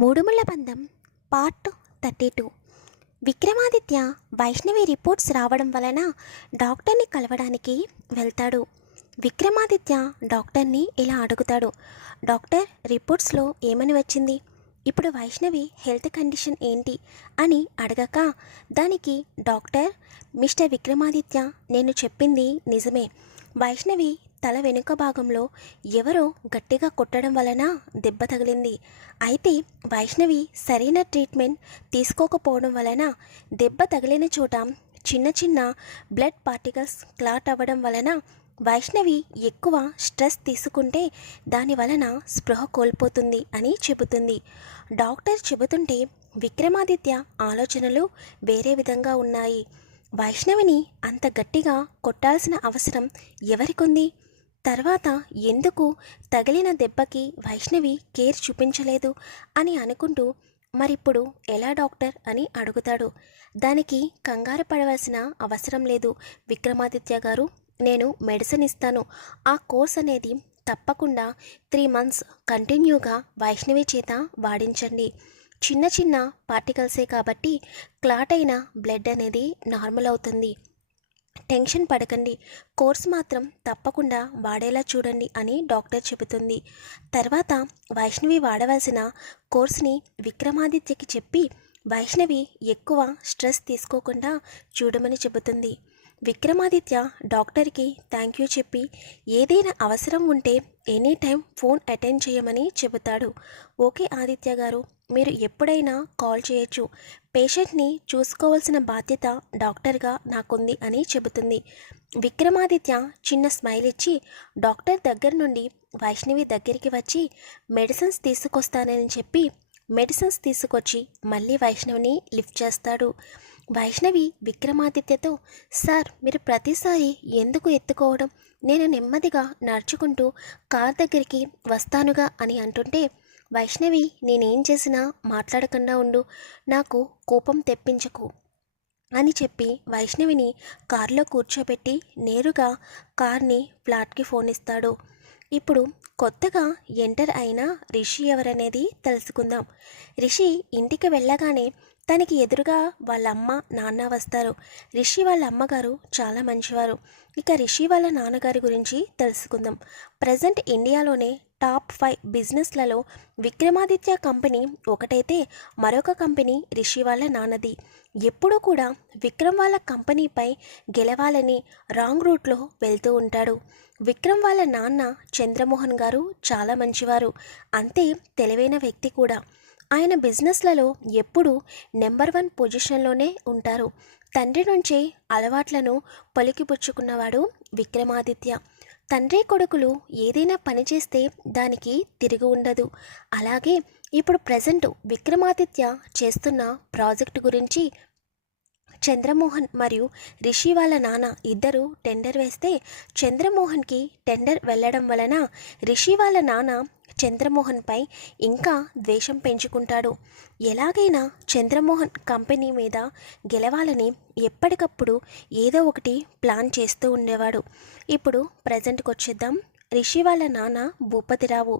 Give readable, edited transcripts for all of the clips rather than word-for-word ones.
మూడుముళ్ళ బంధం part 32. Vikramaditya Vaishnavi reports రావడం వలన డాక్టర్ని కలవడానికి వెళ్తాడు. విక్రమాదిత్య డాక్టర్ని ఇలా అడుగుతాడు, డాక్టర్, రిపోర్ట్స్లో ఏమని వచ్చింది? ఇప్పుడు వైష్ణవి హెల్త్ కండిషన్ ఏంటి అని అడగక, దానికి డాక్టర్, మిస్టర్ విక్రమాదిత్య, నేను చెప్పింది నిజమే. వైష్ణవి తల వెనుక భాగంలో ఎవరో గట్టిగా కొట్టడం వలన దెబ్బ తగిలింది. అయితే వైష్ణవి సరైన ట్రీట్మెంట్ తీసుకోకపోవడం వలన దెబ్బ తగిలిన చోట చిన్న చిన్న బ్లడ్ పార్టికల్స్ క్లాట్ అవ్వడం వలన వైష్ణవి ఎక్కువ స్ట్రెస్ తీసుకుంటే దాని వలన స్పృహ కోల్పోతుంది అని చెబుతుంది. డాక్టర్ చెబుతుంటే విక్రమాదిత్య ఆలోచనలు వేరే విధంగా ఉన్నాయి. వైష్ణవిని అంత గట్టిగా కొట్టాల్సిన అవసరం ఎవరికుంది? తర్వాత ఎందుకు తగిలిన దెబ్బకి వైష్ణవి కేర్ చూపించలేదు అని అనుకుంటూ, మరిప్పుడు ఎలా డాక్టర్ అని అడుగుతాడు. దానికి కంగారు పడవలసిన అవసరం లేదు విక్రమాదిత్య గారు, నేను మెడిసిన్ ఇస్తాను. ఆ కోర్స్ అనేది తప్పకుండా 3 months కంటిన్యూగా వైష్ణవి చేత వాడించండి. చిన్న చిన్న పార్టికల్సే కాబట్టి క్లాట్ అయిన బ్లడ్ అనేది నార్మల్ అవుతుంది. టెన్షన్ పడకండి, కోర్స్ మాత్రం తప్పకుండా వాడేలా చూడండి అని డాక్టర్ చెబుతుంది. తర్వాత వైష్ణవి వాడవలసిన కోర్స్ని విక్రమాదిత్యకి చెప్పి వైష్ణవి ఎక్కువ స్ట్రెస్ తీసుకోకుండా చూడమని చెబుతుంది. విక్రమాదిత్య డాక్టర్కి థ్యాంక్ యూ చెప్పి ఏదైనా అవసరం ఉంటే ఎనీ టైం ఫోన్ అటెండ్ చేయమని చెబుతాడు. ఓకే ఆదిత్య గారు, మీరు ఎప్పుడైనా కాల్ చేయొచ్చు. పేషెంట్ని చూసుకోవాల్సిన బాధ్యత డాక్టర్గా నాకుంది అని చెబుతుంది. విక్రమాదిత్య చిన్న స్మైల్ ఇచ్చి డాక్టర్ దగ్గర నుండి వైష్ణవి దగ్గరికి వచ్చి మెడిసిన్స్ తీసుకొస్తానని చెప్పి మెడిసిన్స్ తీసుకొచ్చి మళ్ళీ వైష్ణవిని లిఫ్ట్ చేస్తాడు. వైష్ణవి విక్రమాదిత్యతో, సార్, మీరు ప్రతిసారి ఎందుకు ఎత్తుకోవడం? నేను నెమ్మదిగా నడుచుకుంటూ కార్ దగ్గరికి వస్తానుగా అని అంటుంటే, వైష్ణవి, నేనేం చేసినా మాట్లాడకుండా ఉండు, నాకు కోపం తెప్పించకు అని చెప్పి వైష్ణవిని కారులో కూర్చోబెట్టి నేరుగా కార్ని ఫ్లాట్కి ఫోన్ ఇస్తాడు. ఇప్పుడు కొత్తగా ఎంటర్ అయిన రిషి ఎవరనేది తెలుసుకుందాం. రిషి ఇంటికి వెళ్ళగానే తనకి ఎదురుగా వాళ్ళ అమ్మ నాన్న వస్తారు. రిషి వాళ్ళ అమ్మగారు చాలా మంచివారు. ఇక రిషి వాళ్ళ నాన్నగారి గురించి తెలుసుకుందాం. ప్రజెంట్ ఇండియాలోనే టాప్ 5 బిజినెస్లలో విక్రమాదిత్య కంపెనీ ఒకటైతే మరొక కంపెనీ రిషి వాళ్ళ నాన్నది. ఎప్పుడూ కూడా విక్రమ్ వాళ్ళ కంపెనీపై గెలవాలని రాంగ్ రూట్లో వెళ్తూ ఉంటాడు. విక్రమ్ వాళ్ళ నాన్న చంద్రమోహన్ గారు చాలా మంచివారు, అంతే తెలివైన వ్యక్తి కూడా. ఆయన బిజినెస్లలో ఎప్పుడూ నెంబర్ 1 పొజిషన్లోనే ఉంటారు. తండ్రి నుంచే అలవాట్లను పొలికిపుచ్చుకున్నవాడు విక్రమాదిత్య. తండ్రి కొడుకులు ఏదైనా పని చేస్తే దానికి తిరిగి ఉండదు. అలాగే ఇప్పుడు ప్రజెంట్ విక్రమాదిత్య చేస్తున్న ప్రాజెక్టు గురించి చంద్రమోహన్ మరియు రిషి వాళ్ళ నాన్న ఇద్దరు టెండర్ వేస్తే చంద్రమోహన్కి టెండర్ వెళ్ళడం వలన రిషి వాళ్ళ నాన్న చంద్రమోహన్పై ఇంకా ద్వేషం పెంచుకుంటాడు. ఎలాగైనా చంద్రమోహన్ కంపెనీ మీద గెలవాలని ఎప్పటికప్పుడు ఏదో ఒకటి ప్లాన్ చేస్తూ ఉండేవాడు. ఇప్పుడు ప్రజెంట్కి వచ్చేద్దాం. రిషి వాళ్ళ నాన్న భూపతిరావు.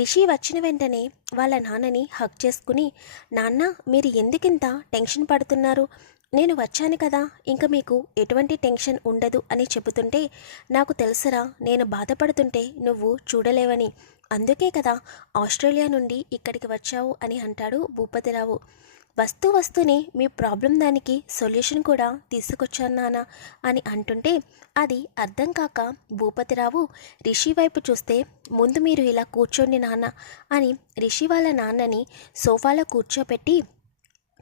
రిషి వచ్చిన వెంటనే వాళ్ళ నాన్నని హగ్ చేసుకుని, నాన్న, మీరు ఎందుకింత టెన్షన్ పడుతున్నారు? నేను వచ్చాను కదా, ఇంకా మీకు ఎటువంటి టెన్షన్ ఉండదు అని చెబుతుంటే, నాకు తెలుసురా, నేను బాధపడుతుంటే నువ్వు చూడలేవని, అందుకే కదా ఆస్ట్రేలియా నుండి ఇక్కడికి వచ్చావు అని అంటాడు భూపతిరావు. వస్తూనే మీ ప్రాబ్లం దానికి సొల్యూషన్ కూడా తీసుకొచ్చాను నాన్న అని అంటుంటే, అది అర్థం కాక భూపతిరావు రిషి వైపు చూస్తే, ముందు మీరు ఇలా కూర్చోండి నాన్న అని రిషి వాళ్ళ నాన్నని సోఫాలో కూర్చోపెట్టి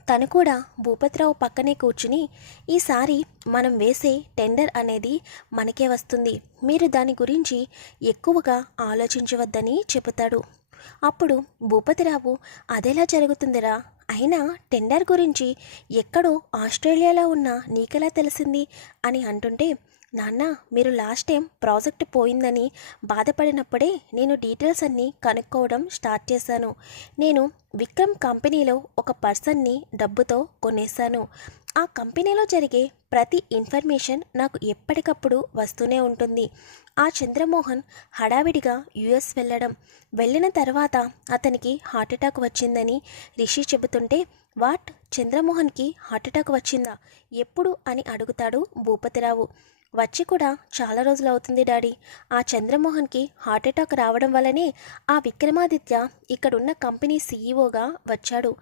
తను కూడా భూపతిరావు పక్కనే కూర్చుని, ఈసారి మనం వేసే టెండర్ అనేది మనకే వస్తుంది, మీరు దాని గురించి ఎక్కువగా ఆలోచించవద్దని చెబుతాడు. అప్పుడు భూపతిరావు, అదెలా జరుగుతుందిరా? అయినా టెండర్ గురించి ఎక్కడో ఆస్ట్రేలియాలో ఉన్న నీకెలా తెలిసింది అని అంటుంటే, నాన్న, మీరు లాస్ట్ టైం ప్రాజెక్ట్ పోయిందని బాధపడినప్పుడే నేను డీటెయిల్స్ అన్నీ కనుక్కోవడం స్టార్ట్ చేశాను. నేను విక్రమ్ కంపెనీలో ఒక పర్సన్ని డబ్బుతో కొనేశాను. ఆ కంపెనీలో జరిగే ప్రతి ఇన్ఫర్మేషన్ నాకు ఎప్పటికప్పుడు వస్తూనే ఉంటుంది. ఆ చంద్రమోహన్ హడావిడిగా యుఎస్ వెళ్ళిన తర్వాత అతనికి హార్ట్అటాక్ వచ్చిందని రిషి చెబుతుంటే, వాట్, చంద్రమోహన్కి హార్ట్అటాక్ వచ్చిందా, ఎప్పుడు అని అడుగుతాడు భూపతిరావు. వచ్చి కూడా చాలా రోజులు అవుతుంది డాడీ. ఆ చంద్రమోహన్కి హార్ట్అటాక్ రావడం వల్లనే ఆ విక్రమాదిత్య ఇక్కడున్న కంపెనీ సీఈఓగా వచ్చాడు.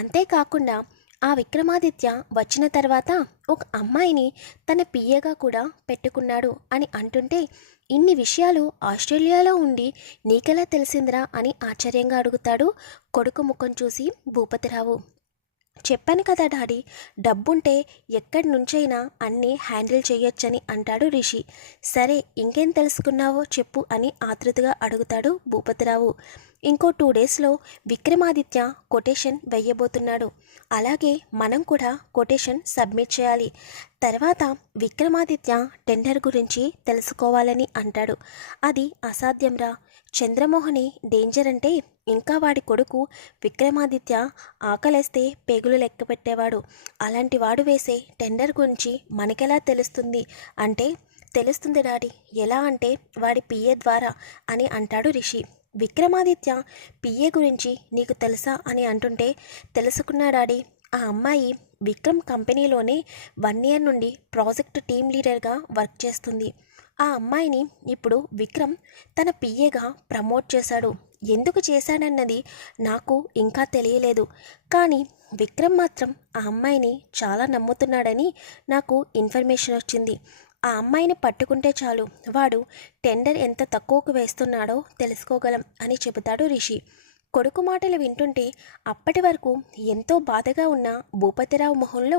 అంతేకాకుండా ఆ విక్రమాదిత్య వచ్చిన తర్వాత ఒక అమ్మాయిని తన పియ్యగా కూడా పెట్టుకున్నాడు అని అంటుంటే, ఇన్ని విషయాలు ఆస్ట్రేలియాలో ఉండి నీకెలా తెలిసిందిరా అని ఆశ్చర్యంగా అడుగుతాడు కొడుకు ముఖం చూసి భూపతిరావు. చెప్పాను కదా డాడీ, డబ్బుంటే ఎక్కడి నుంచైనా అన్నీ హ్యాండిల్ చేయొచ్చని అంటాడు రిషి. సరే, ఇంకేం తెలుసుకున్నావో చెప్పు అని ఆతృతగా అడుగుతాడు భూపతిరావు. ఇంకో 2 డేస్లో విక్రమాదిత్య కొటేషన్ వెయ్యబోతున్నాడు. అలాగే మనం కూడా కొటేషన్ సబ్మిట్ చేయాలి. తర్వాత విక్రమాదిత్య టెండర్ గురించి తెలుసుకోవాలని అంటాడు. అది అసాధ్యంరా, చంద్రమోహని డేంజర్ అంటే ఇంకా వాడి కొడుకు విక్రమాదిత్య ఆకలేస్తే పేగులు లెక్క పెట్టేవాడు. అలాంటి వాడు వేసే టెండర్ గురించి మనకెలా తెలుస్తుంది అంటే, తెలుస్తుంది డాడీ, ఎలా అంటే వాడి పిఏ ద్వారా అని అంటాడు రిషి. విక్రమాదిత్య పిఏ గురించి నీకు తెలుసా అని అంటుంటే, తెలుసుకున్నా డాడీ, ఆ అమ్మాయి విక్రమ్ కంపెనీలోనే 1 ఇయర్ నుండి ప్రాజెక్ట్ టీమ్ లీడర్గా వర్క్ చేస్తుంది. ఆ అమ్మాయిని ఇప్పుడు విక్రమ్ తన పిఏగా ప్రమోట్ చేశాడు. ఎందుకు చేశాడన్నది నాకు ఇంకా తెలియలేదు. కానీ విక్రమ్ మాత్రం ఆ అమ్మాయిని చాలా నమ్ముతున్నాడని నాకు ఇన్ఫర్మేషన్ వచ్చింది. ఆ అమ్మాయిని పట్టుకుంటే చాలు, వాడు టెండర్ ఎంత తక్కువకు వేస్తున్నాడో తెలుసుకోగలం అని చెబుతాడు రిషి. కొడుకు మాటలు వింటుంటే అప్పటి వరకు ఎంతో బాధగా ఉన్న భూపతిరావు మొహంలో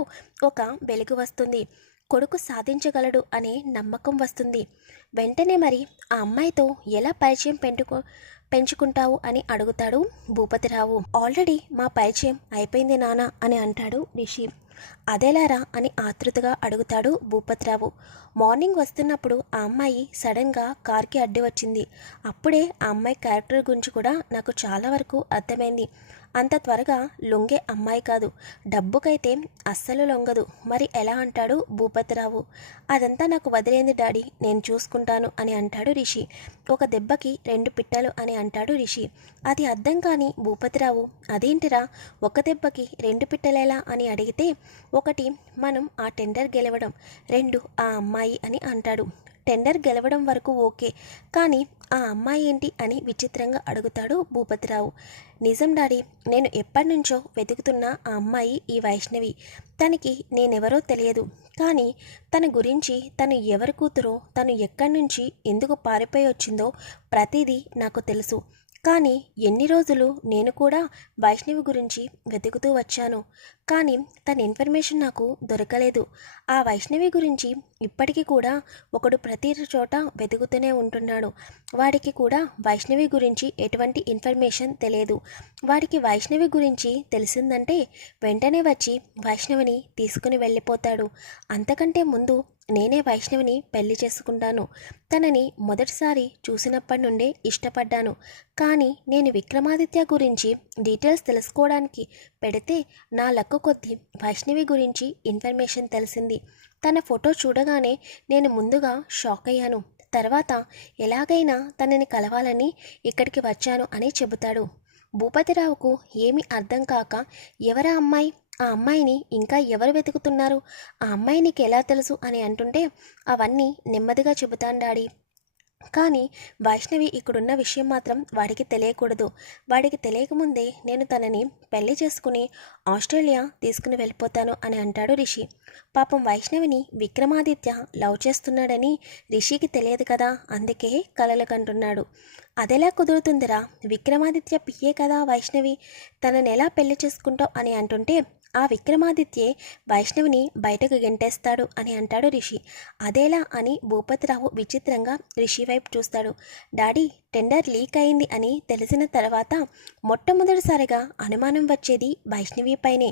ఒక వెలుగు వస్తుంది. కొడుకు సాధించగలడు అనే నమ్మకం వస్తుంది. వెంటనే మరి ఆ అమ్మాయితో ఎలా పరిచయం పెంచుకుంటావు అని అడుగుతాడు భూపతిరావు. ఆల్రెడీ మా పరిచయం అయిపోయింది నాన్న అని అంటాడు రిషి. అదేలారా అని ఆతృతగా అడుగుతాడు భూపతిరావు. మార్నింగ్ వస్తున్నప్పుడు ఆ అమ్మాయి సడన్గా కార్కి అడ్డు వచ్చింది. అప్పుడే ఆ అమ్మాయి క్యారెక్టర్ గురించి కూడా నాకు చాలా వరకు అర్థమైంది. అంత త్వరగా లొంగే అమ్మాయి కాదు, డబ్బుకైతే అస్సలు లొంగదు. మరి ఎలా అంటాడు భూపతిరావు. అదంతా నాకు వదిలేంది డాడీ, నేను చూసుకుంటాను అని అంటాడు రిషి. ఒక దెబ్బకి 2 పిట్టలు అని అంటాడు రిషి. అది అర్థం కాని భూపతిరావు, అదేంటిరా ఒక దెబ్బకి 2 పిట్టలేలా అని అడిగితే, 1 మనం ఆ టెండర్ గెలవడం, 2 ఆ అమ్మాయి అని అంటాడు. టెండర్ గెలవడం వరకు ఓకే, కానీ ఆ అమ్మాయి ఏంటి అని విచిత్రంగా అడుగుతాడు భూపతిరావు. నిజం డాడీ, నేను ఎప్పటి నుంచో వెతుకుతున్న ఆ అమ్మాయి ఈ వైష్ణవి. తనకి నేనెవరో తెలియదు, కానీ తన గురించి, తను ఎవరి కూతురో, తను ఎక్కడి నుంచి ఎందుకు పారిపోయి వచ్చిందో ప్రతిదీ నాకు తెలుసు. కానీ ఎన్ని రోజులు నేను కూడా వైష్ణవి గురించి వెతుకుతూ వచ్చాను, కానీ తన ఇన్ఫర్మేషన్ నాకు దొరకలేదు. ఆ వైష్ణవి గురించి ఇప్పటికీ కూడా ఒకడు ప్రతి చోట వెతుకుతూనే ఉంటున్నాడు. వాడికి కూడా వైష్ణవి గురించి ఎటువంటి ఇన్ఫర్మేషన్ తెలియదు. వాడికి వైష్ణవి గురించి తెలిసిందంటే వెంటనే వచ్చి వైష్ణవిని తీసుకుని వెళ్ళిపోతాడు. అంతకంటే ముందు నేనే వైష్ణవిని పెళ్లి చేసుకుంటాను. తనని మొదటిసారి చూసినప్పటి నుండే ఇష్టపడ్డాను. కానీ నేను విక్రమాదిత్య గురించి డీటెయిల్స్ తెలుసుకోవడానికి పెడితే నా లక్కు కొద్దీ వైష్ణవి గురించి ఇన్ఫర్మేషన్ తెలిసింది. తన ఫోటో చూడగానే నేను ముందుగా షాక్ అయ్యాను. తర్వాత ఎలాగైనా తనని కలవాలని ఇక్కడికి వచ్చాను అని చెబుతాడు. భూపతిరావుకు ఏమీ అర్థం కాక, ఎవరా అమ్మాయి, ఆ అమ్మాయిని ఇంకా ఎవరు వెతుకుతున్నారు, ఆ అమ్మాయి నీకు ఎలా తెలుసు అని అంటుంటే, అవన్నీ నెమ్మదిగా చెబుతాను డాడీ, కానీ వైష్ణవి ఇక్కడున్న విషయం మాత్రం వాడికి తెలియకూడదు. వాడికి తెలియకముందే నేను తనని పెళ్లి చేసుకుని ఆస్ట్రేలియా తీసుకుని వెళ్ళిపోతాను అని అంటాడు రిషి. పాపం వైష్ణవిని విక్రమాదిత్య లవ్ చేస్తున్నాడని రిషికి తెలియదు కదా, అందుకే కలలు కంటున్నాడు. అదెలా కుదురుతుందిరా, విక్రమాదిత్య పియ్యే కదా వైష్ణవి, తనని ఎలా పెళ్లి చేసుకుంటావు అని అంటుంటే, ఆ విక్రమాదిత్యే వైష్ణవిని బయటకు గెంటేస్తాడు అని అంటాడు రిషి. అదేలా అని భూపతిరావు విచిత్రంగా రిషి వైపు చూస్తాడు. డాడీ, టెండర్ లీక్ అయింది అని తెలిసిన తర్వాత మొట్టమొదటిసారిగా అనుమానం వచ్చేది వైష్ణవిపైనే.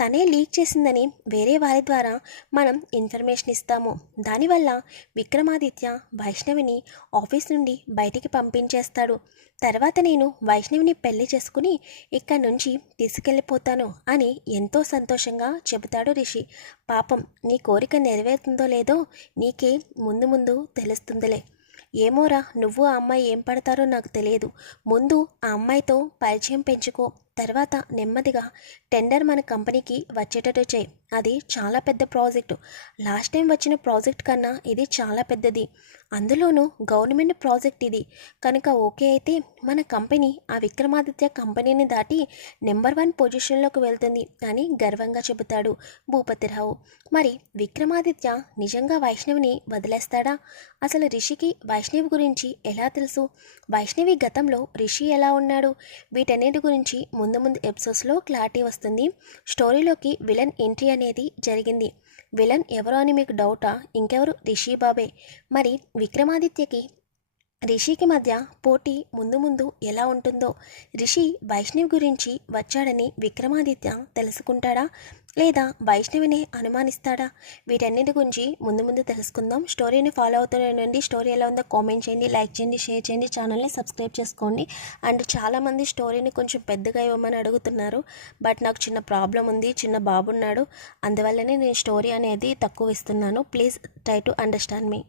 తనే లీక్ చేసిందని వేరే వారి ద్వారా మనం ఇన్ఫర్మేషన్ ఇస్తాము. దానివల్ల విక్రమాదిత్య వైష్ణవిని ఆఫీస్ నుండి బయటికి పంపించేస్తాడు. తర్వాత నేను వైష్ణవిని పెళ్లి చేసుకుని ఇక్కడి నుంచి తీసుకెళ్ళిపోతాను అని ఎంతో సంతోషంగా చెబుతాడు రిషి. పాపం నీ కోరిక నెరవేరుతుందో లేదో నీకే ముందు ముందు తెలుస్తుందిలే. ఏమోరా, నువ్వు ఆ అమ్మాయి ఏం పడతారో నాకు తెలియదు. ముందు ఆ అమ్మాయితో పరిచయం పెంచుకో, తర్వాత నెమ్మదిగా టెండర్ మన కంపెనీకి వచ్చేటట్టు చేయి. అది చాలా పెద్ద ప్రాజెక్టు. లాస్ట్ టైం వచ్చిన ప్రాజెక్ట్ కన్నా ఇది చాలా పెద్దది. అందులోనూ గవర్నమెంట్ ప్రాజెక్ట్ ఇది. కనుక ఓకే అయితే మన కంపెనీ ఆ విక్రమాదిత్య కంపెనీని దాటి నెంబర్ 1 పొజిషన్లోకి వెళ్తుంది అని గర్వంగా చెబుతాడు భూపతిరావు. మరి విక్రమాదిత్య నిజంగా వైష్ణవిని వదిలేస్తాడా? అసలు రిషికి వైష్ణవి గురించి ఎలా తెలుసు? వైష్ణవి గతంలో రిషి ఎలా ఉన్నాడు? వీటన్నిటి గురించి ముందు ముందు ఎపిసోడ్స్లో క్లారిటీ వస్తుంది. స్టోరీలోకి విలన్ ఎంట్రీ అనేది జరిగింది. విలన్ ఎవరో అని మీకు డౌటా? ఇంకెవరు, రిషి బాబే. మరి విక్రమాదిత్యకి రిషికి మధ్య పోటీ ముందు ముందు ఎలా ఉంటుందో, రిషి వైష్ణవి గురించి వచ్చాడని విక్రమాదిత్య తెలుసుకుంటాడా లేదా వైష్ణవిని అనుమానిస్తాడా? వీటన్నిటి గురించి ముందు ముందు తెలుసుకుందాం. స్టోరీని ఫాలో అవుతూనే స్టోరీ ఎలా ఉందో కామెంట్ చేయండి, లైక్ చేయండి, షేర్ చేయండి, ఛానల్ని సబ్స్క్రైబ్ చేసుకోండి. అండ్ చాలామంది స్టోరీని కొంచెం పెద్దగా ఇవ్వమని అడుగుతున్నారు. బట్ నాకు చిన్న ప్రాబ్లం ఉంది, చిన్న బాబున్నాడు. అందువల్లనే నేను స్టోరీ అనేది తక్కువ ఇస్తున్నాను. Please try to understand me.